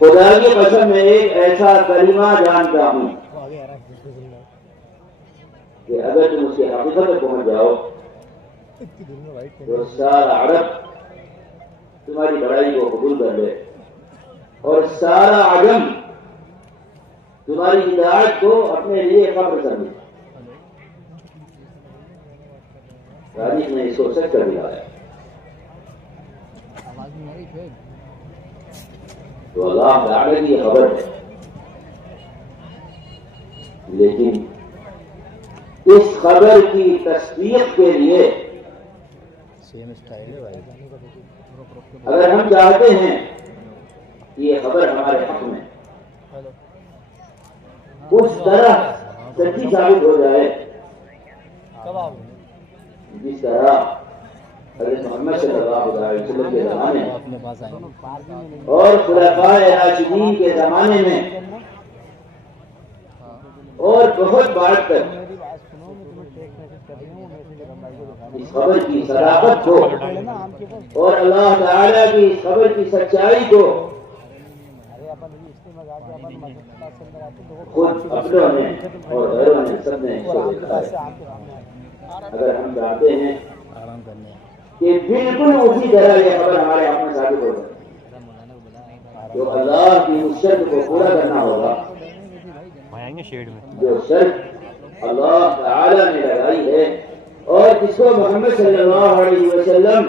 خدا کی قسم میں ایک ایسا کلمہ جانتا ہوں کہ اگر تم اس کی حقیقت تک پہنچ جاؤ تو سارا عرب تمہاری بڑائی کو قبول کر لے اور سارا عجم تمہاری ہدایت کو اپنے لیے قبر کر لے. تاریخ نے اس کو سچ کر دکھایا. تو اللہ تعالی کی خبر ہے، لیکن اس خبر کی تصدیق کے لیے اگر ہم چاہتے ہیں کہ یہ خبر ہمارے حق میں اس طرح سچی ثابت ہو جائے جس طرح حضرت محمد صلی اللہ علیہ وسلم کے زمانے اور خلفائے راشدین کے زمانے میں اور بہت بار تک اس خبر کی صداقت کو اور اللہ تعالیٰ کی اس خبر کی سچائی کو خود اپنوں نے اور غیروں نے سب نے اگر ہم چاہتے ہیں کہ بالکل اسی طرح یہ خبر ہمارے آپ میں ثابت ہو جائے تو اللہ کی اس شرط کو پورا کرنا ہوگا جو شرط اللہ تعالیٰ نے لگائی ہے اور جس کو محمد صلی اللہ علیہ وسلم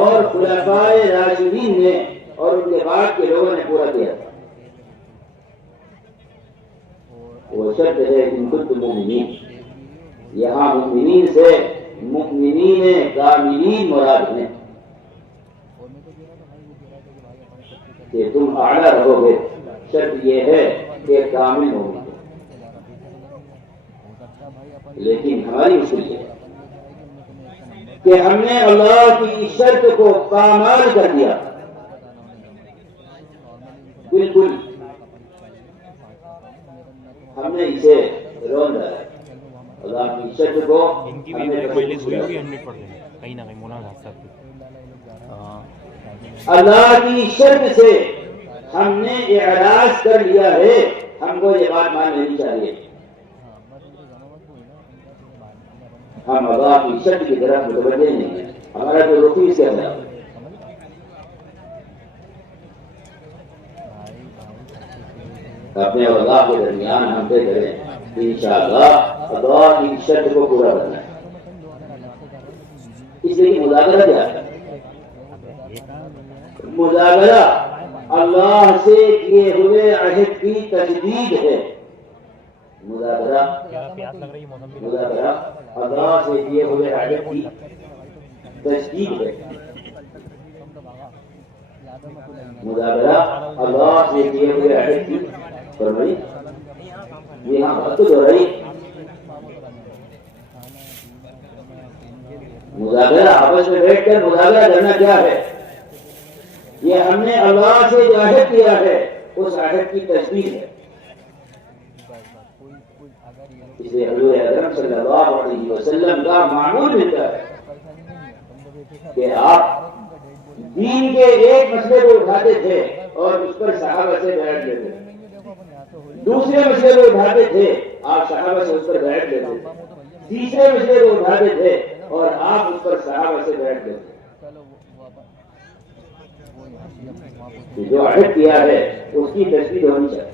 اور خلفائے راشدین نے اور ان کے بعد کے لوگوں نے پورا کیا تھا. وہ شرط ہے ان کنتم مؤمنین. یہاں مؤمنین سے مؤمنین کاملین مراد ہیں کہ تم اعلیٰ رہو گے. شرط یہ ہے کہ کامل ہو گے. لیکن ہماری مشکل یہ ہے کہ ہم نے اللہ کی شرط کو پامال کر دیا. بالکل ہم نے اسے رون ڈالا. اللہ کی شرط کو اللہ کی شرط سے ہم نے اعراض کر لیا ہے. ہم کو یہ بات مان لینی چاہیے. ہم اللہ کی شرط کی طرف متوجہ نہیں ہیں. ہمارا تو رخ اس کے اندر اپنے اللہ کے درمیان ہم طے کریں انشاءاللہ اللہ کی شرط کو پورا کرنا ہے. اس لیے مذاکرہ کیا ہے؟ مذاکرہ اللہ سے کیے ہوئے عہد کی تجدید ہے. مذاکرہ اللہ سے کیے ہوئے عہد کی تجدید ہے. مذاکرہ اللہ سے کیے ہوئے عہد کی فرمائی. یہ ہاں بات تو ہو رہی. مذاکرہ آپس میں بیٹھ کر مذاکرہ کرنا کیا ہے؟ یہ ہم نے اللہ سے جو عہد کیا ہے اس عہد کی تجدید ہے. اس لیے حضور اکرم صلی اللہ علیہ وسلم کا معمول ملتا ہے کہ آپ دین کے ایک مسئلے کو اٹھاتے تھے اور اس پر صحابہ سے بیعت لیتے تھے. دوسرے مسئلے کو اٹھاتے تھے آپ صحابہ سے اس پر بیعت لیتے تھے. تیسرے مسئلے کو اٹھاتے تھے اور آپ اس پر صحابہ سے بیعت لیتے تھے. جو عہد کیا ہے اس کی تجدید ہونی چاہیے.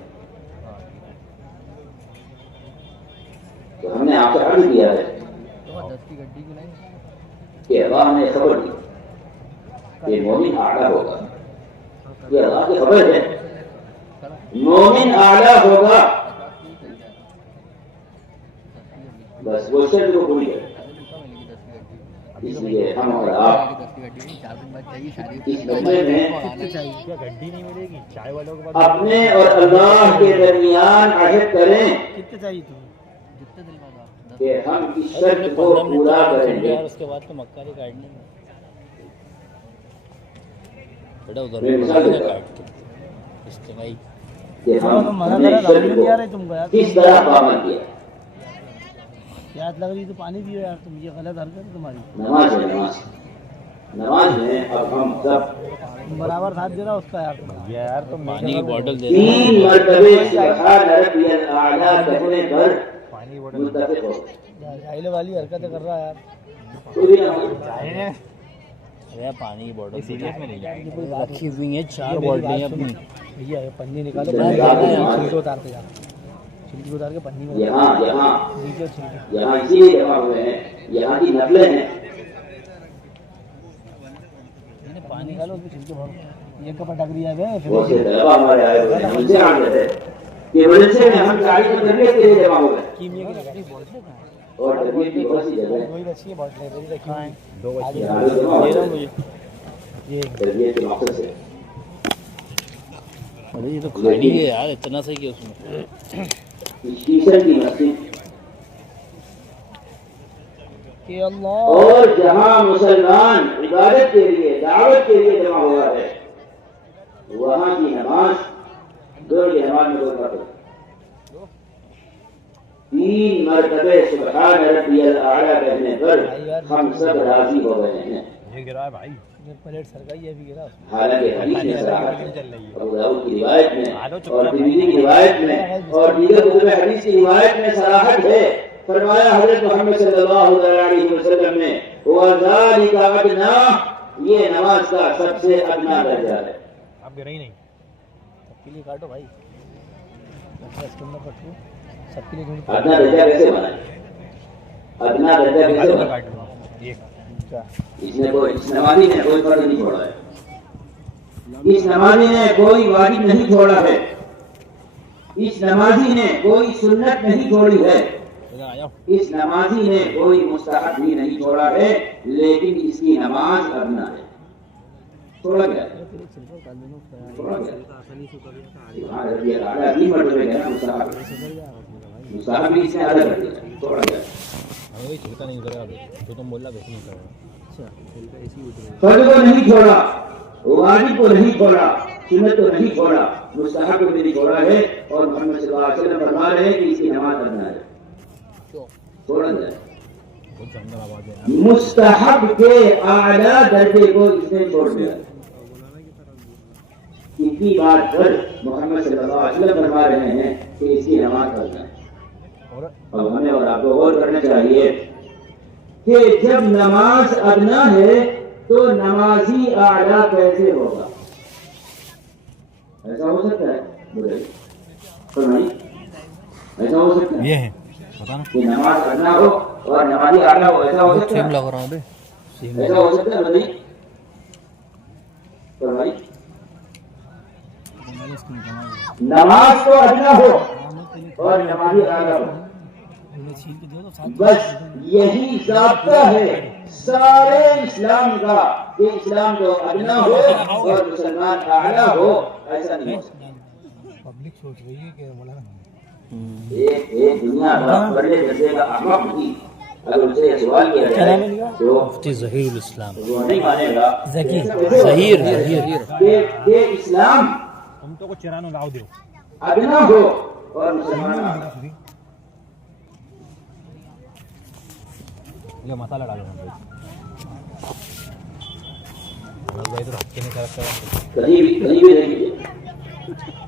تو ہم نے آپ سے عرض کیا ہے کہ اللہ نے خبر دی کہ مومن اعلیٰ ہوگا. یہ اللہ کی خبر ہے. مومن اعلیٰ ہوگا. بس وہ شرط کو پوری کرے. اس لیے ہم اور آپ اس مسئلے میں اپنے اور اللہ کے درمیان عہد کریں کہ ہم اس شرط کو پورا کریں گے. اس کے بعد تو مکہ کی کاٹنی کہ ہم نے شرط کو کس طرح پابند کیا. پیاس لگ رہی تو پانی پیو یار. تم یہ غلط حرکت ہے تمہاری. نماز ہے نماز. نماز میں اب ہم سب برابر ساتھ دے رہا اس کا یار تو پانی کی بوتل دے 3 مرتبے سبحان ربی الاعلیٰ کہنے پر متفق ہو گئے. جاہل والی حرکتیں کر رہا ہے یار. کوئی نماز رہے پانی کی بوتل سیریس میں نہیں رکھی ہوئی ہیں 4 بوتلیں اپنی. بھیا پنی نکالو چھلکے اتار کے جا چھلکے اتار کے پنی میں یہاں نیچے چھلکے یہاں اسی لیے جمع ہوئے ہیں. یہاں کی نقلیں ہیں. پانی نکالو اس میں چھلکے بھرو. یہ کب اٹک رہی ہے بہت سے طلبا ہمارے آئے ہوئے ہیں. ان سے آگے تھے کہ مدرسے میں ہم گاڑی کو تربیت کے لیے جمع ہوئے ہیں. کیمیا کی لگی بوتلیں اور تربیت کی بہت سی جگہ ہیں. وہی بچی ہے بوتلیں میری رکھی ہوئی ہیں. یہاں لوگ جمع ہوتے ہیں یہ تربیت کے مقصد سے. ارے یہ تو کھالی ہے یار اتنا صحیح ہے اس میں اسٹیشن کی مسجد کہ اللہ اور جہاں مسلمان عبادت کے لیے دعوت کے لیے جمع ہوا ہے وہاں کی نماز دو کی نماز میں کوئی فرق نہیں. 3 مرتبے سبحان ربی الاعلیٰ کہنے پر ہم سب راضی ہو گئے ہیں. یہ گرا ہے بھائی یہ پلیٹ سرکائی ہے ابھی گرا حالانکہ حدیث میں صراحت ہے. ابو داؤد کی روایت میں اور ترمذی کی روایت میں اور دیگر کتب حدیث کی روایت میں صراحت ہے. فرمایا حضرت محمد صلی اللہ علیہ وسلم نے وَذَلِكَ أَدْنَىٰ یہ نماز کا سب سے ادنا درجہ ہے. اب گرا ہی نہیں سب کے لیے کاٹو بھائی اس کے اندر پٹو سب کے لیے ادنا درجہ کیسے بنا؟ ادنا درجہ کیسے بنا؟ اس نمازی نے کوئی فرض نہیں چھوڑا ہے. اس نمازی نے کوئی واجب نہیں چھوڑا ہے. اس نمازی نے کوئی سنت نہیں چھوڑی ہے. اس نمازی نے کوئی مستحب بھی نہیں چھوڑا ہے. لیکن اس کی نماز ادنا ہے. چھوڑا گیا چھوڑا گیا مستحب بھی اس نے ادا کر دیا. چھوڑا گیا چھلکا نہیں اترا تو تم بول رہا ویسے نہیں اترا. فرض کو نہیں چھوڑا واجب کو نہیں چھوڑا سنت کو نہیں چھوڑا مستحب کو بھی نہیں چھوڑا ہے. اور محمد صلی اللہ علیہ وسلم فرما رہے ہیں کہ اس کی نماز ادنا ہے. چھوڑا جائے مستحب کے اعلیٰ درجے کو اس نے چھوڑ دیا. اتنی بات پر محمد صلی اللہ علیہ وسلم فرما رہے ہیں کہ اس کی نماز پڑھنا ہے. اور ہمیں اور آپ کو غور کرنا چاہیے کہ جب نماز ادنا ہے تو نمازی اعلیٰ کیسے ہوگا؟ ایسا ہو سکتا ہے فرمائیے ایسا ہو سکتا ہے یہ ہے کہ نماز ادنا ہو اور نمازی اعلیٰ ہو؟ ایسا ہو سکتا ہے؟ لگ رہا ہوں ایسا ہو سکتا ہے نہیں فرمائیے. نماز تو ادنا ہو اور نمازی اعلیٰ ہو. بس یہی ضابطہ ہے سارے اسلام کا کہ اسلام تو ادنا ہو اور مسلمان اعلیٰ ہو. ایسا نہیں ہو سکتا. پبلک سوچ رہی ہے کہ مولانا ایک دنیا کا بڑے درجے کا احمق بھی اگر اسے یہ سوال کیا جائے تو مفتی ظہیر الاسلام وہ نہیں مانے گا ظہیر کہ اسلام ہم تو کو چرانو لاؤ دیو ادنا ہو اور مسلمان اعلیٰ. یہ مسالہ ڈالو کہیں بھی دیکھیے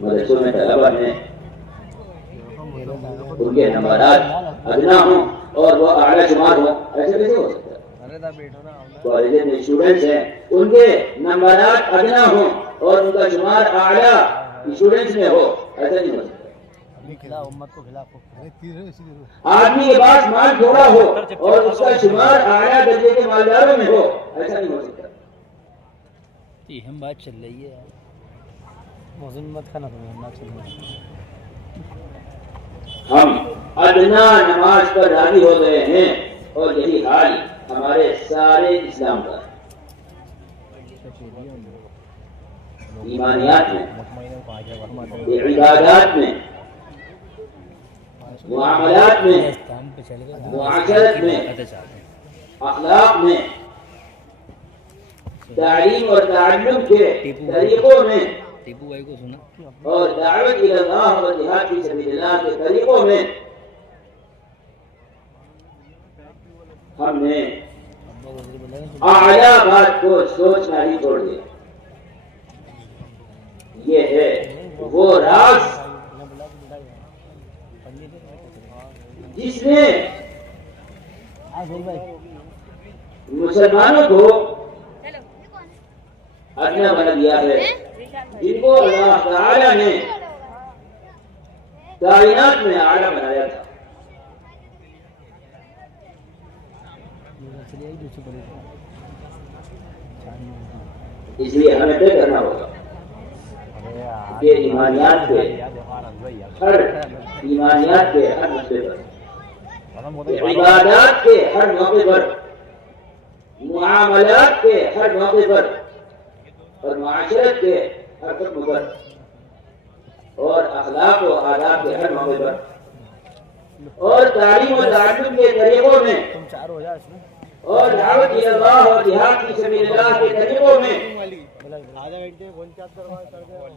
مدرسوں میں طلبہ ہیں ان کے نمبرات ادنا ہوں اور وہ اعلیٰ شمار ہوں. ایسے کیسے ہو سکتا ہے؟ کالجوں میں اسٹوڈنٹس ہیں ان کے نمبرات ادنا ہوں اور ان کا شمار اعلیٰ اسٹوڈنٹس میں ہو. ایسا نہیں ہو سکتا. آدمی کے پاس مال تھوڑا ہو اور اس کا شمار اعلیٰ درجے کے مالداروں میں ہو. ایسا نہیں ہو سکتا. ہم بات چل رہی ہے مت کھانا ہم ادنا نماز پر راضی ہو گئے ہیں اور یہی حال ہمارے سارے اسلام کا ایمانیات میں عبادات میں معاملات میں معاشرت میں اخلاق میں تعلیم اور تعلم کے طریقوں میں اور دعوت الی اللہ و جہاد فی سبیل اللہ کے طریقوں میں ہم نے اعلیٰ بات کو سوچنا ہی چھوڑ دیا. یہ ہے وہ راز جس نے مسلمانوں کو اپنا بنا دیا ہے، جن کو اللہ تعالی نے کائنات میں اعلیٰ بنایا تھا. اس لیے ہمیں طے کرنا ہوگا کہ ایمانیات کے ہر مسئلے پر، عبادات کے ہر موقع پر، معاملات کے ہر موقع پر، اور معاشرت کے ہر قسم پر، اور اخلاق و آداب کے ہر موقع پر، اور تعلیم و تعلم کے طریقوں میں، اور دعوت اللہ اور جہاد فی سبیل اللہ کے طریقوں میں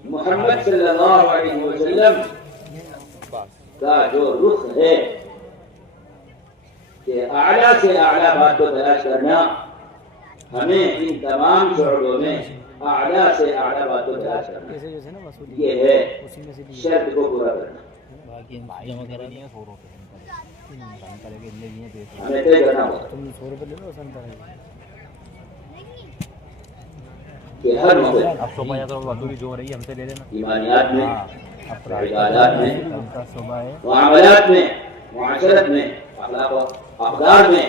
محمد صلی اللہ علیہ وسلم کا جو رخ ہے کہ اعلیٰ سے اعلیٰ بات کو تلاش کرنا، ہمیں ان تمام شعبوں میں اعلیٰ سے اعلیٰ بات کو تلاش کرنا، یہ ہے شرط کو پورا کرنا. ہمیں طے کرنا ہوگا کہ ہر موقع ایمانیات میں، عبادات میں، معاملات میں، معاشرت میں، اخلاق و اقدار میں،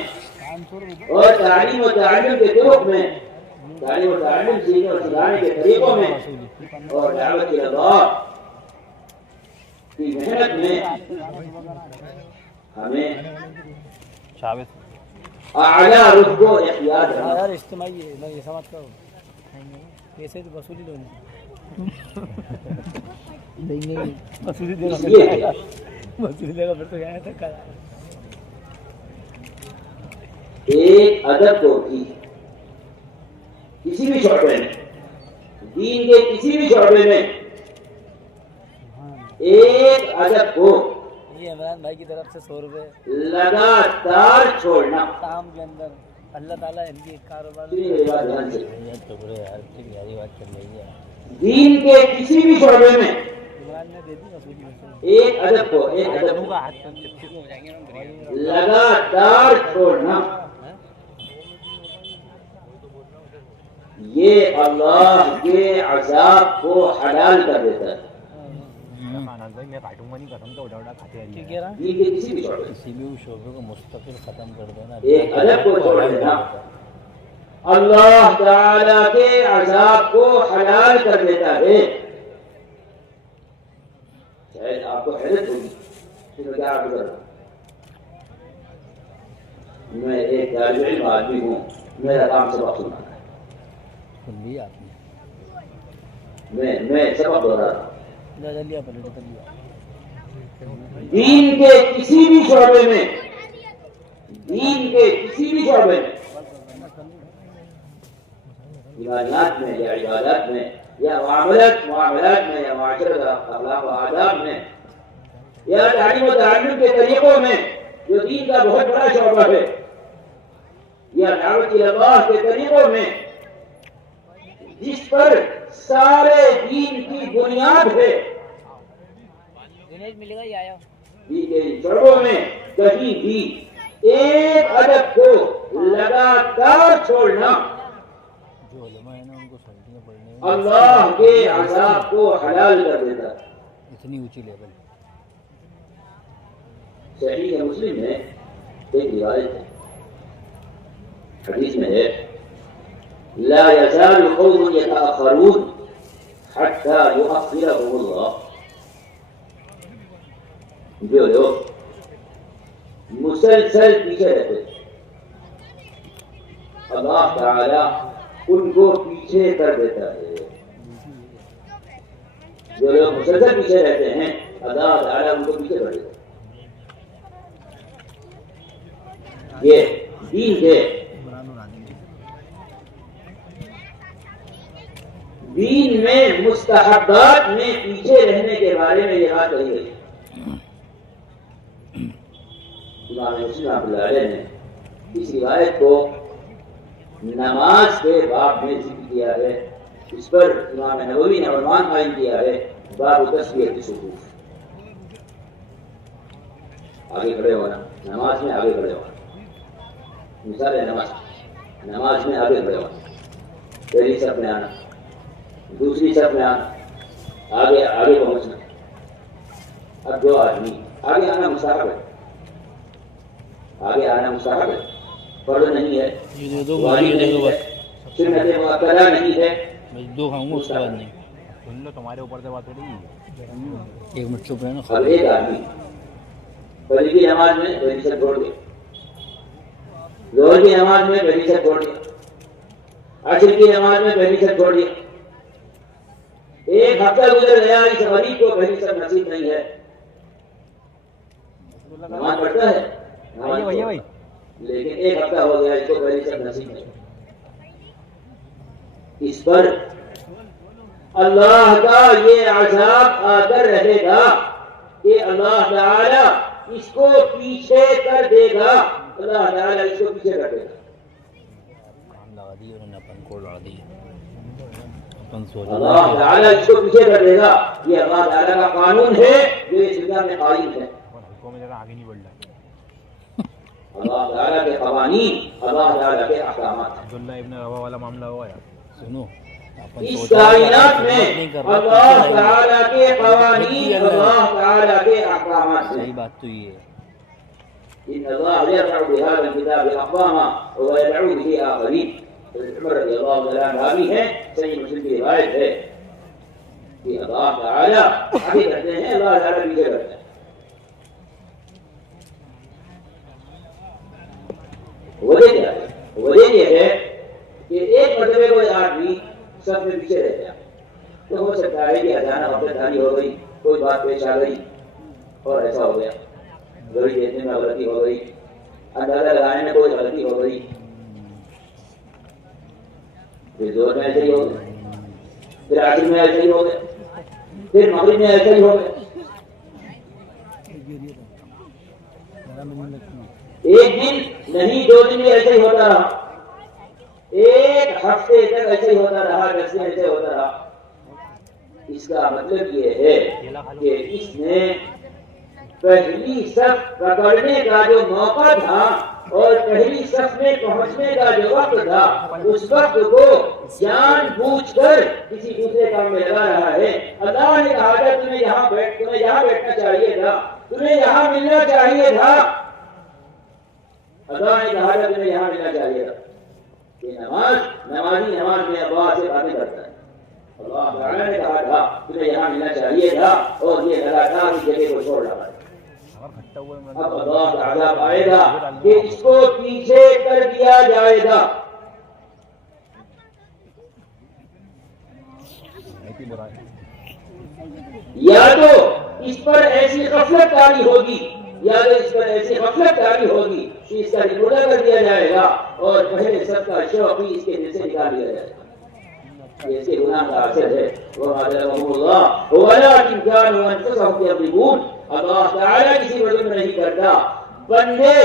اور تعلیم و تعلم کے طرق میں، تعلیم و تعلم سیکھنے اور سکھانے کے طریقوں میں، اور دعوت اللہ کی محنت میں ہمیں اعلیٰ رخ کو اختیار کرنا. یار اجتماعی ہے، میں ایسا مت کرو، پیسے تو وصولی دو وصولی دے گا، وصولی دے گا پھر تو کیا ہے. ایک ادب کو بھی کسی بھی شعبے میں، دین کے کسی بھی شعبے میں ایک ادب کو یہ عمران بھائی کی طرف سے 100 روپے لگاتار چھوڑنا. کام کے اندر اللہ تعالیٰ ان کی کاروبار دین کے کسی بھی شعبے میں عمران نے دے دی وصولی ایک ادب کو لگاتار چھوڑنا، یہ اللہ کے عذاب کو حلال کر دیتا ہے. دین کے کسی بھی شعبے کو مستقل ختم کر دینا، ایک ادب کو چھوڑ دینا اللہ تعالی کے عذاب کو حلال کر دیتا ہے. شاید آپ کو حیرت ہوگی کہ میں کیا عرض کر رہا ہوں. میں ایک طالب علم آدمی ہوں، میرا کام سبق سنانا ہے. سن لیا آپ میں سبق دوہرا رہا ہوں. نے دین کے کسی بھی شعبے میں، دین کے کسی بھی شعبے میں، ایمانیات میں یا عبادات میں یا معاملات میں یا معاشرت اخلاق و آداب میں یا تعلیم و تعلم کے طریقوں میں جو دین کا بہت بڑا شعبہ ہے، یا دعوت اللہ کے طریقوں میں جس پر سارے دین کی بنیاد ہے، ملے گا یہ آیا دین کے شعبوں میں کہیں بھی ایک ادب کو لگاتار چھوڑنا جو علماء ہیں نا ان کو سردیاں پڑھنے اللہ کے عذاب کو حلال کر دیتا ہے. اتنی اونچی لیول. صحیح مسلم میں ایک روایت ہے، حدیث میں ہے لا يزال قوم يتأخرون حتى يؤخرهم الله. جو لوگ مسلسل پیچھے رہتے اللہ تعالی ان کو پیچھے کر دیتا ہے. جو لوگ مسلسل پیچھے رہتے ہیں اللہ تعالی ان کو پیچھے کر دیتا ہے. یہ دین ہے. دین میں مستحبات میں پیچھے رہنے کے بارے میں یہ بات کہی گئی. امام مسلم رحمۃ اللہ علیہ نے اس روایت کو نماز کے باب میں ذکر کیا ہے، اس پر امام نووی نے عنوان قائم کیا ہے باب تسویۃ الصفوف. آگے کھڑے ہونا، نماز میں آگے کھڑے ہونا. مثال ہے نماز میں آگے کھڑے ہونا، پہلی صف میں آنا، دوسری صف میں آنا، آگے پہنچنا. اب جو آدمی آگے آنا مستحب ہے، آگے آنا مستحب ہے، فرض نہیں ہے، واجب نہیں ہے، سنت مؤکدہ نہیں ہے. دو کھاؤں گا اس کے بعد نہیں. سن لو تمہارے اوپر سے بات ہو رہی ہے. ایک منٹ چپ رہنا. اب ایک آدمی فجر کی نماز میں پہلی صف چھوڑ دیا، ظہر کی نماز میں پہلی صف چھوڑ دیا، عصر کی نماز میں پہلی صف چھوڑ دیا. ایک ہفتہ گزر گیا، اس غریب کو پہلی صف نصیب نہیں ہے. نماز پڑھتا ہے لیکن ایک ہفتہ ہو گیا، اس کو پہلی صف نصیب نہیں. اس پر اللہ کا یہ عذاب آ کر رہے گا کہ اللہ تعالی اس کو پیچھے کر دے گا. اللہ تعالی اس کو پیچھے کر دے گا. لگا دی انہوں نے اپن کو لڑا دی. اپن سوچ اللہ تعالی اس کو پیچھے کر دے گا. یہ اللہ تعالی کا قانون ہے جو اس دنیا میں قائم ہے. آگے نہیں بڑھ رہا. اللہ تعالی کے قوانین، اللہ تعالی کے احکامات. عبداللہ ابن روا والا معاملہ ہوا یار. سنو اس کائنات میں اللہ تعالی کے قوانین، اللہ تعالی کے احکامات ہیں. صحیح بات تو یہ ہے. ان اللہ يرفع بهذا الكتاب اقواما ويدعو به آخرين. عمر رضی اللہ تعالیٰ عنہ بھی ہیں، صحیح مسلم کی روایت ہے کہ اللہ تعالی آگے کرتے ہیں، اللہ تعالی پیچھے کرتے ہیں. وجہ کیا ہے؟ وجہ یہ ہے کہ ایک مرتبہ کوئی آدمی سب میں پیچھے رہ گیا تو ہو سکتا ہے کہ اچانک غفلت طاری ہو گئی، کوئی بات پیش آ گئی اور ایسا ہو گیا. گھڑی دیکھنے میں غلطی ہو گئی، اندازہ لگانے میں کوئی غلطی ہو گئی، پھر زور میں ایسے ہی ہو گیا، پھر عصر میں ایسے ہی ہو گیا، پھر مغرب میں ایسے ہی ہو گیا. ایک دن نہیں، 2 دن بھی ایسے ہی ہوتا رہا، ایک ہفتے تک ایسے ہی ہوتا رہا، 10 دن ایسے ہوتا رہا. اس کا مطلب یہ ہے کہ اس نے پہلی صف پکڑنے کا جو موقع تھا اور پہلی صف میں پہنچنے کا جو وقت تھا، اس وقت کو جان بوجھ کر کسی دوسرے کام میں لگا رہا ہے. اللہ نے کہا تھا تمہیں یہاں بیٹھنا چاہیے تھا، تمہیں یہاں ملنا چاہیے تھا. اللہ نے کہا تھا تمہیں یہاں ملنا چاہیے تھا. یہ نمازی نماز میں اللہ سے باتیں کرتا ہے. اللہ تعالیٰ نے کہا تھا تمہیں یہاں ملنا چاہیے تھا اور یہ لگاتار اس جگہ کو چھوڑ رہا ہے. اب اللہ کا عذاب آئے گا کہ اس کو پیچھے کر دیا جائے گا. یا تو اس پر ایسی غفلت طاری ہوگی، یا تو اس پر ایسی غفلت طاری ہوگی کہ اس کا رکوڑا کر دیا جائے گا اور پہلے سب کا شوق ہی اس کے دل سے نکال دیا جائے گا. یہ اس کے گناہ کا اثر ہے. وَعَلَمَهُ اللَّهُ وَلَٰكِنْ كَانُوا أَنفُسَهُمْ يَظْلِمُونَ. اللہ تعالیٰ کسی کو ظلم نہیں کرتا. بندے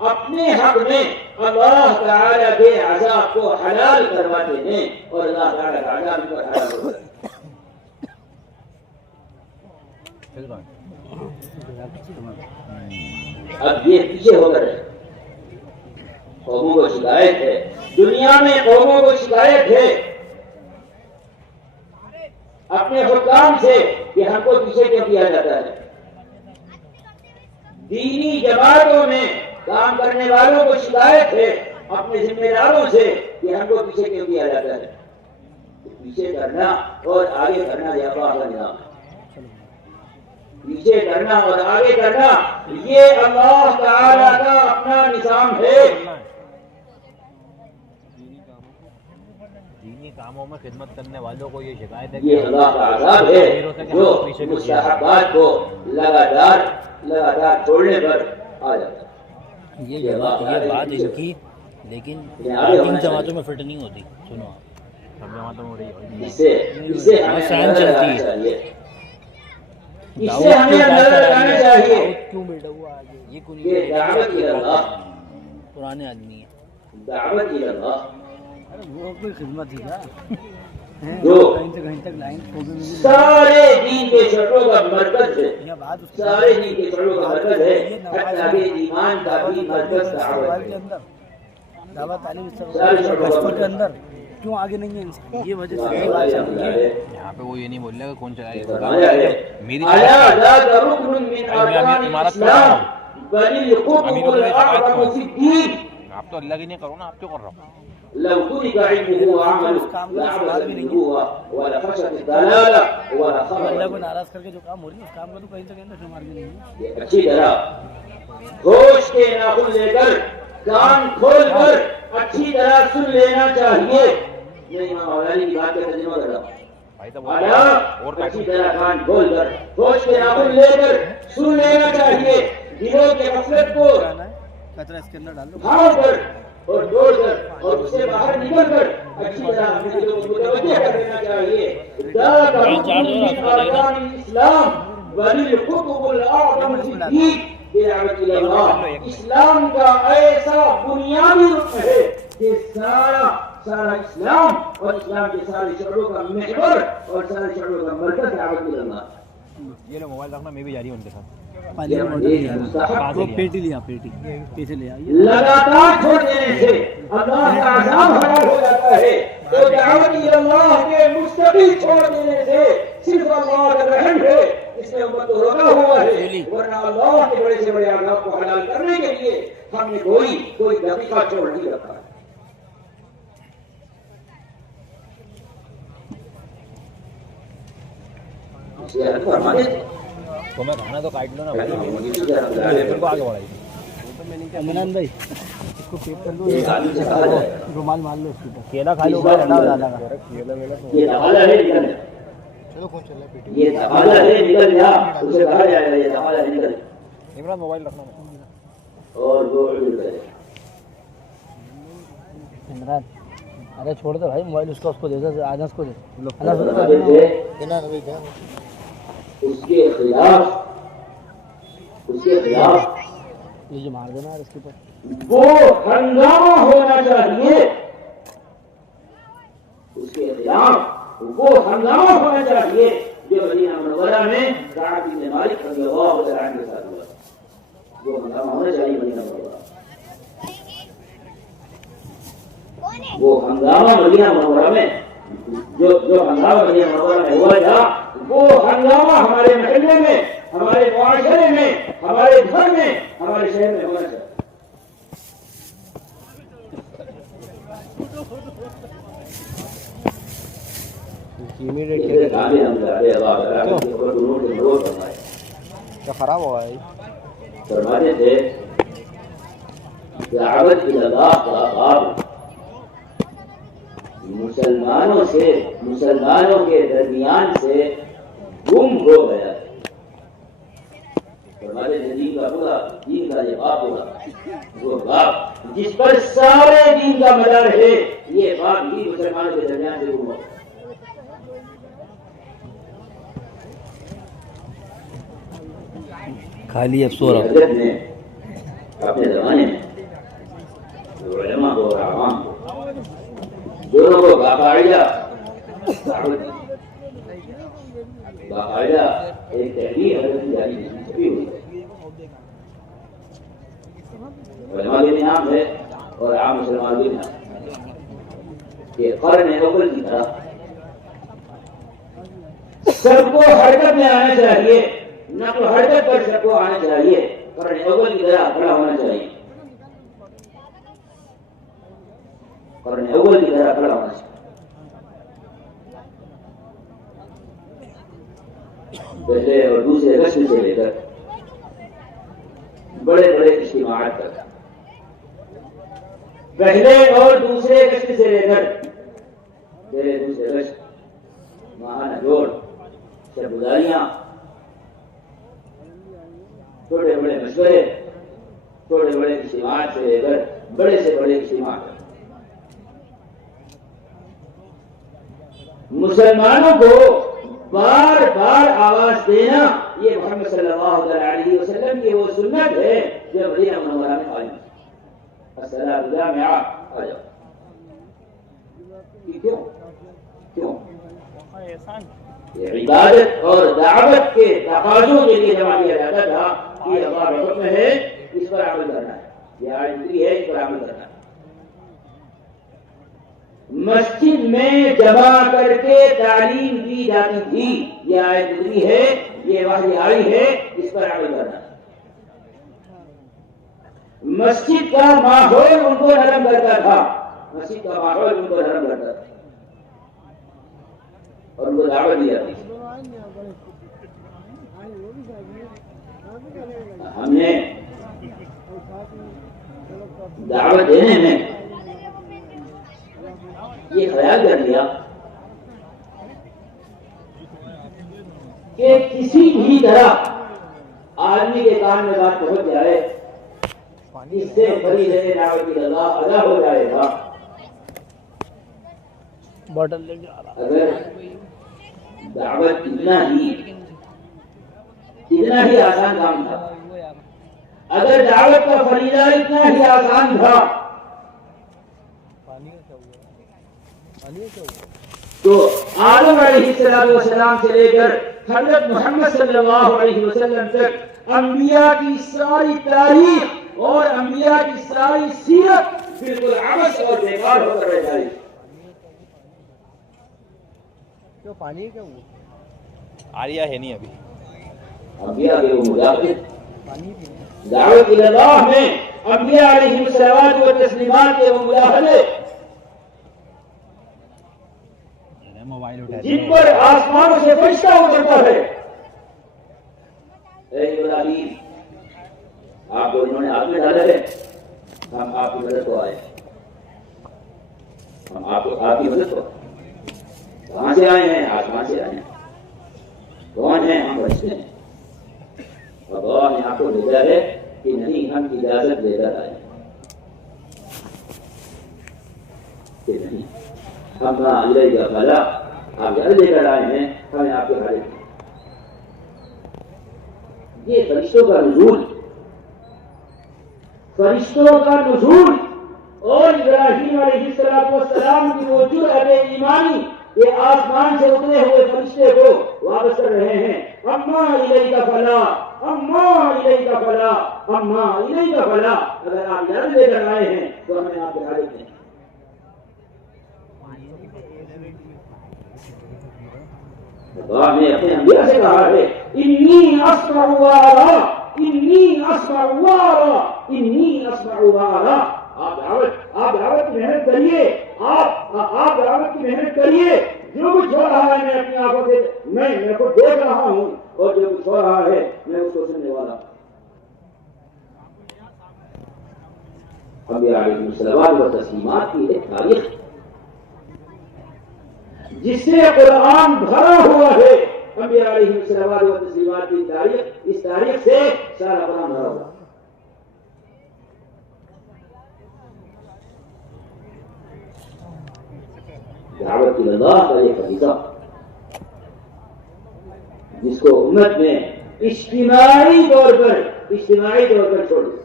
اپنے حق میں اللہ تعالیٰ کے عذاب کو حلال کرواتے ہیں اور اللہ تعالیٰ کا عذاب ان پر حلال ہوتا ہے. اب یہ پیچھے ہو کر قوموں کو شکایت ہے، دنیا میں قوموں کو شکایت ہے اپنے حکام سے کہ ہم کو پیچھے کیوں کیا جاتا ہے. دینی جماعتوں میں کام کرنے والوں کو شکایت ہے اپنے ذمہ داروں سے کہ ہم کو پیچھے کیوں کیا جاتا ہے. پیچھے کرنا اور آگے کرنا یہ اللہ کا نظام ہے. پیچھے کرنا اور آگے کرنا یہ اللہ تعالی کا اپنا نظام ہے. دینی کاموں میں خدمت کرنے والوں کو یہ شکایت ہے یہ اللہ کا عذاب ہے جو مستحبات کو لگاتار چھوڑنے پر آ جاتا ہے. یہ بات ان کی لیکن ان جماعتوں میں فٹ نہیں ہوتی. سنو آپ سب جماعتوں میں ہو رہی ہے. اسے ہمیں چلتی ہے، اس سے ہمیں اندازہ لگانا چاہیے کیوں بیٹھا ہوا آگے. یہ کہ دعوت اللہ پرانے آدمی ہے. دعوت الى اللہ وہ کوئی خدمت ہی کیا جو کہیں سے کہیں تک لائن کو بھی سارے دین کے شعبوں کا مرکز ہے، یا بات اس سارے دین کے شعبوں کا مرکز ہے، حتیٰ کہ ایمان کا بھی مرکز دعوت کے ہے۔ اندر دعوت تعلیم سارے شعبوں کا کے اندر کیوں آگے نہیں ہے انسان؟ یہ وجہ سے یہ بات چل رہی ہے۔ یہاں پہ وہ یہ نہیں بول رہا کہ کون چلائے فرمایا ہے میری الا ذاک رکن من ارکان الاسلام بل القطب الاعظم فی الدین آپ تو اللہ کی نہیں کرو نا، آپ کیوں کر رہا ہوں؟ لو ترك علمه وعمله لعبد النبوة ولفشت الضلالة اللہ ولخبر کو ناراض کر کے جو کام ہو رہی ہے اس کام کو تو کہیں سے کہیں تک شمار بھی نہیں ہے۔ یہ اچھی طرح ہوش کے ناخن لے کر کان کھول کر اچھی طرح سن لینا چاہیے۔ میں امام غزالی کی بات کا ترجمہ کر رہا ہوں۔ بھائی تو اور اچھی طرح کان کھول کر ہوش کے ناخن لے کر سن لینا چاہیے، دلوں کے غفلت کو کچرا اس کے اندر ڈال دو۔ بھاؤ کر اور دوڑ کر اور اس سے باہر نکل کر اچھی طرح اپنے دلوں کو متوجہ کر دینا چاہیے۔ ذاک رکن من ارکان الاسلام وللقطب الاعظم فی الدین دعوت الی اللہ۔ اسلام کا ایسا بنیادی رکن ہے کہ سارا اسلام اور اسلام کے سارے شعبوں کا محور اور سارے شعبوں کا مرکز دعوت الی اللہ۔ یہ لو موبائل رکھنا، میں بھی جا رہی ہوں ان کے ساتھ۔ پانی کا بوتل لیا، وہ پیٹی لیا، پیٹی لیا۔ لگاتار چھوڑ دینے سے اللہ کا عذاب حلال ہو جاتا ہے، تو دعوت الی اللہ کے مستقل چھوڑ دینے سے صرف اللہ کا رحم ہے، اس نے امت کو روکا ہوا ہے، ورنہ اللہ کے بڑے سے بڑے عذاب کو حلال کرنے کے لیے ہم نے کوئی دقیقہ چھوڑ نہیں رکھا ہے۔ اس لیے حضرت فرماتے تھے تو میں کھانا تو کاٹ لو نا بھائی، بھائی پھر کو آگے بڑھائی۔ عمران بھائی اس کو پیپ کر دو، یہ آدمی سے کہا جائے رومال مار لو اس کے اوپر۔ کیلا کھا لو بھائی، ٹھنڈا ہو جاتا ہے۔ یہ تقاضا ہے نکل جا، یہ تقاضا ہے نکل جا، اسے کہا جائے گا یہ تقاضا ہے نکل جا عمران موبائل رکھنا۔ اور وہ عدل کرے۔ عمران ارے چھوڑ دے بھائی موبائل، اس کو دے دے، انس کو دے۔ فرماتے تھے اس کے خلاف یہ جو مار دینا اس کے اوپر وہ ہنگامہ ہونا چاہیے، اس کے خلاف وہ ہنگامہ ہونا چاہیے جو مدینہ منورہ میں کعب بن مالک رضی اللہ تعالیٰ عنہ کے ساتھ ہوا۔ وہ ہنگامہ ہونا چاہیے مدینہ منورہ، وہ ہنگامہ مدینہ منورہ میں جو ہنگامہ مدینہ منورہ میں ہوا تھا، وہ ہنگامہ ہمارے محلے میں، ہمارے معاشرے میں، ہمارے گھر میں، ہمارے شہر میں ہونا چاہیے۔ خراب ہوا ہے فرماتے تھے دعوت الی اللہ کا باب مسلمانوں کے درمیان سے گم ہو گیا ہے۔ فرماتے تھے دین کا یہ باب ہوگا، وہ باب جس پر سارے دین کا مدار ہے، یہ باب ہی مسلمانوں کے درمیان سے گم ہو گیا۔ خالی افسور حضرت نے اپنے زمانے میں علماء کو اور عوام کو دونوں کو باقاعدہ ایک تحریر حضرت کی جاری چھپی ہوئی ہے، علماء کے نام ہے اور عام مسلمان کے نام کہ قرن اول کی طرح سب کو حرکت میں آنا چاہیے، نقل و حرکت پر سب کو آنا چاہیے، قرن اول کی طرح کھڑا ہونا چاہیے، قرن اول کی طرح کھڑا ہونا چاہیے۔ پہلے اور دوسرے قسم سے لے کر بڑے بڑے اجتماعات تک، پہلے اور دوسرے قسم سے لے کر پہلے دوسرے قسم، ماہانہ جوڑ، شب گزاریاں، چھوٹے بڑے مشورے، چھوٹے بڑے اجتماعات سے لے کر بڑے سے بڑے اجتماعات، مسلمانوں کو بار بار آواز دینا، یہ محمد صلی اللہ علیہ وسلم کی وہ سنت ہے جو مدینہ منورہ میں قائم ہے۔ الصلاۃ جامعہ، آ جاؤ. کیوں کیوں؟ یہ عبادت اور دعوت کے تقاضوں کے لیے جمع کیا جاتا تھا کہ اللہ کا حکم ہے اس پر عمل کرنا ہے، یہ آیت اتری ہے اس پر عمل کرنا ہے. مسجد میں جمع کر کے تعلیم دی جاتی تھی، یہ آیت اتری ہے، یہ وحی آئی ہے، اس پر عمل کرنا ہے. مسجد کا ماحول ان کو نرم کرتا تھا، مسجد کا ماحول ان کو نرم کرتا تھا اور ان کو دعوت دی جاتی تھی. ہم نے دعوت دینے میں یہ خیال کر لیا کہ کسی بھی طرح آدمی کے کان میں بات پہنچ جائے، اس سے بڑی دعوت کی رضا ادا ہو جائے گا. بوٹل لے کے آ رہا. اگر دعوت اتنا ہی آسان کام تھا، اگر دعوت کا فریضہ اتنا ہی آسان تھا تو آدم علیہ السلام سے لے کر حضرت محمد صلی اللہ علیہ وسلم تک انبیاء کی ساری تاریخ اور انبیاء کی ساری سیرت بالکل عبث اور بیکار ہو کر رہ جائے. کیوں پانی کیا ہوا؟ آریا ہے نہیں ابھی. انبیاء کے وہ مدافع پانی بھی دعوت اللہ میں انبیاء علیہ الصلوات و تسلیمات کے وہ مداخلے موبائل اٹھا جن پر آسمانوں سے فرشتہ اترتا ہے. اے ابراہیم، آپ کو انہوں نے ہاتھ میں ڈالا ہے، ہم آپ کی مدد کو آئے، ہم آپ کی مدد کو کہاں سے آئے ہیں؟ آسمان سے آئے ہیں. کون ہیں؟ ہم فرشتے ہیں. اور اللہ نے آپ کو بھیجا ہے کہ نہیں، ہم اجازت لے کر آئے کہ نہیں، ہم علیہ کا بھلا آپ گھر لے کر آئے ہیں، ہمیں آپ کے حالے میں. یہ فرشتوں کا نزول اور ابراہیم علیہ السلام کی وہ جرأت ایمانی، یہ آسمان سے اترے ہوئے فرشتے کو واپس کر رہے ہیں. اما الیک فلا، اما الیک فلا، اما الیک فلا. اگر آپ گھر لے کر آئے ہیں تو ہمیں آپ کے حالے میں. اللہ نے اپنے انبیاء سے کہا ہے انی اسمع وارا، انی اسمع وارا، انی اسمع وارا. آپ دعوت کی محنت کریے، آپ دعوت کی محنت کریے. جو کچھ ہو رہا ہے میں اپنی آنکھوں سے میں کو دیکھ رہا ہوں، اور جو کچھ ہو رہا ہے میں اس کو سننے والا ہوں. انبیاء علیہ الصلوات و تسلیمات کی ایک تاریخ جس سے قرآن بھرا ہوا ہے. انبیاء علیہ الصلوات و تسلیمات کی تاریخ، اس تاریخ سے سارا قرآن بھرا ہوا. دعوت کی رضا کا یہ فریضہ جس کو امت میں اجتماعی طور پر چھوڑ دیا.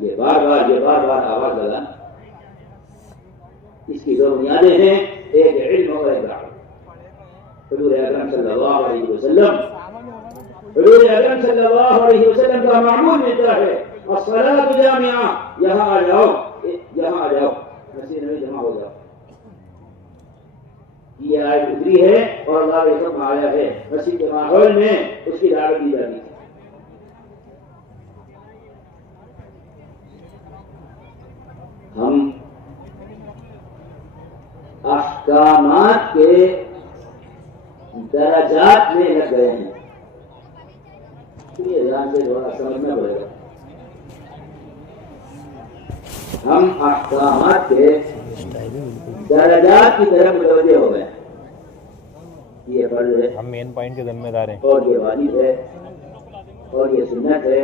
یہ بار بار آواز لگا. اس کی دو بنیادیں ہیں، ایک علم اور ایک دعوت. حضور اکرم صلی اللہ علیہ وسلم کا معمول ملتا ہے الصلاۃ جامعہ، یہاں آ جاؤ، مسجد میں جمع ہو جاؤ. یہ آیت اتری ہے اور اللہ کا حکم آیا ہے. مسجد کے ماحول میں اس کی دعوت دی جاتی ہے. ہم احکامات کے درجات میں لگ گئے ہیں. یہ دھیان سے تھوڑا سمجھنا پڑے گا. ہم احکامات کے درجات کی طرف متوجہ ہو گئے. یہ فرض ہے، ہم مین پوائنٹ کے ذمہ دار ہیں، اور یہ واجب ہے، اور یہ سنت ہے،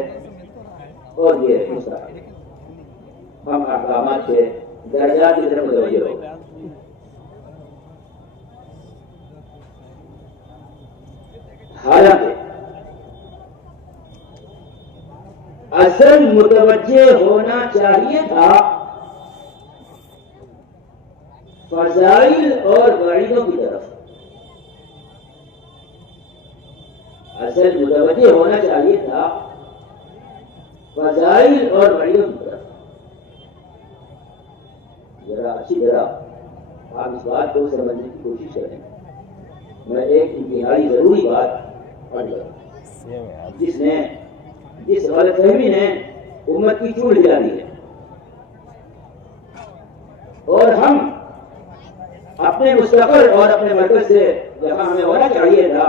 اور یہ مستحب. ہم احکامات کے درجات کی طرف متوجہ ہو گئے. حالانکہ اصل متوجہ ہونا چاہیے تھا فضائل اور وعیدوں کی طرف. اصل متوجہ ہونا چاہیے تھا فضائل اور وعیدوں کی طرف. ذرا اچھی طرح آپ اس بات کو سمجھنے کی کوشش کریں. میں ایک انتہائی ضروری بات پڑھ رہا ہوں جس غلط فہمی نے امت کی چول ہلا دی ہے، اور ہم اپنے مستقر اور اپنے مرکز سے جہاں ہمیں ہونا چاہیے تھا،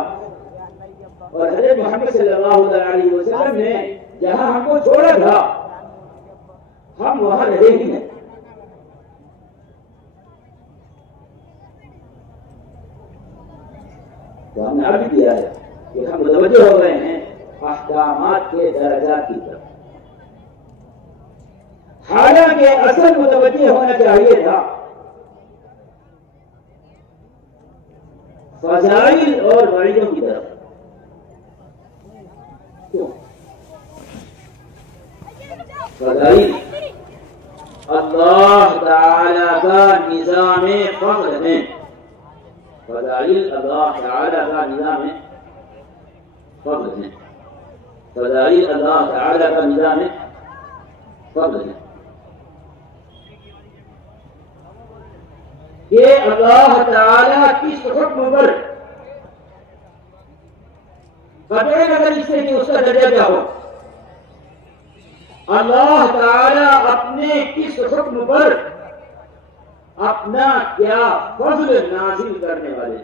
اور حضرت محمد صلی اللہ علیہ وسلم نے جہاں ہم کو چھوڑا تھا ہم وہاں رہے ہی نہیں. تو ہم نے عرض کیا ہے کہ ہم متوجہ ہو گئے ہیں احکامات کے درجات کی طرف، حالانکہ اصل متوجہ ہونا چاہیے تھا فضائل اور وعیدوں کی طرف. کیوں؟ فضائل اللہ تعالی کا نظام فضل ہے. فضائل اللہ تعالی کا نظام فضل ہے. فضائل اللہ تعالی کا نظام فضل ہے کہ اللہ تعالی کس حکم پر قطعی نظر اس سے کہ اس کا درجہ کیا ہو، اللہ تعالی اپنے کس حکم پر اپنا کیا فضل نازل کرنے والے،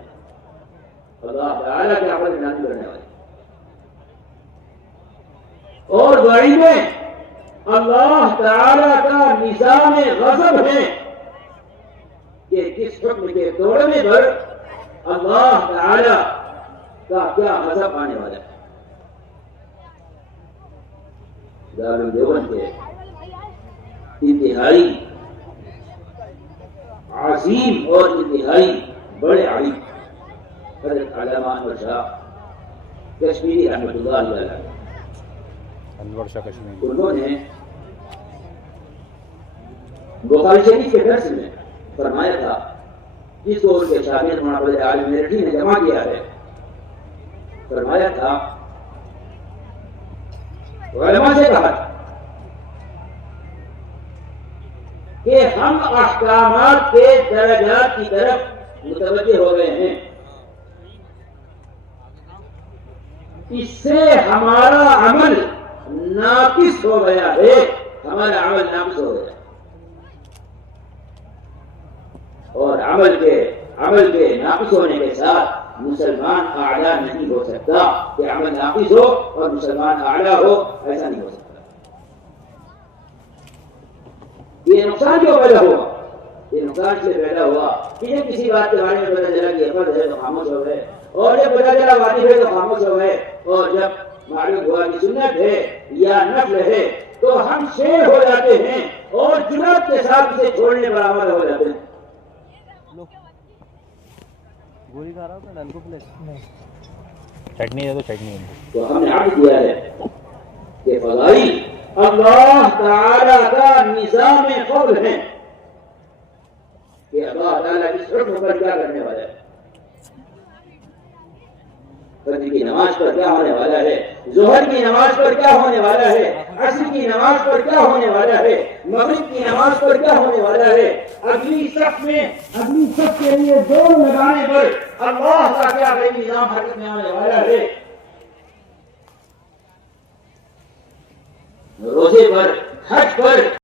اللہ تعالی کیا فضل نازل کرنے والے. اور وعیدیں اللہ تعالی کا نظام غضب ہے کہ کس حکم کے توڑنے پر اللہ تعالی کا کیا غضب آنے والا ہے. دارالعلوم دیوبند کے انتہائی عظیم اور انتہائی بڑے عالم حضرت علامہ انور شاہ کشمیری رحمۃ اللہ علیہ، انور شاہ کشمیری، انہوں نے بخاری شریف کے درس میں فرمایا تھا، جس کو ان کے شاگرد مولانا عالم میرٹھی نے جمع کیا ہے، فرمایا تھا علماء سے کہا کہ ہم احکامات کے درجات کی طرف متوجہ ہو گئے ہیں، اس سے ہمارا عمل ناقص ہو گیا ہے، ہمارا عمل ناقص ہو گیا، اور عمل کے ناقص ہونے کے ساتھ مسلمان اعلیٰ نہیں ہو سکتا کہ عمل ناقص ہو اور مسلمان اعلیٰ ہو، ایسا نہیں ہو سکتا. یہ نقصان کیوں پیدا ہوا؟ یہ نقصان سے پیدا ہوا کہ جب کسی بات کے بارے میں پتہ چلا کہ فرض ہے تو خاموش ہو گئے، اور جب پتہ چلا واجب ہے تو خاموش ہو گئے، اور جب معلوم ہوا کہ سنت ہے یا نفل ہے تو ہم شیر ہو جاتے ہیں اور جرأت کے ساتھ اسے چھوڑنے پر آمادہ ہو جاتے ہیں. گولی کھا رہا ہوں ڈال کو پلیٹ چٹنی ہے تو چٹنی ہے. تو ہم نے عرض کیا ہے کہ فضائل اللہ تعالی کا نظام فضل ہے کہ اللہ تعالیٰ اس حکم پر کیا کرنے والا ہے، فجر کی نماز پر کیا ہونے والا ہے، ظہر کی نماز پر کیا ہونے والا ہے، عصر کی نماز پر کیا ہونے والا ہے، مغرب کی نماز پر کیا ہونے والا ہے، اگلی صف کے لیے دوڑ لگانے پر اللہ کا کیا نظام حرکت میں آنے والا ہے، روزے پر، حج پر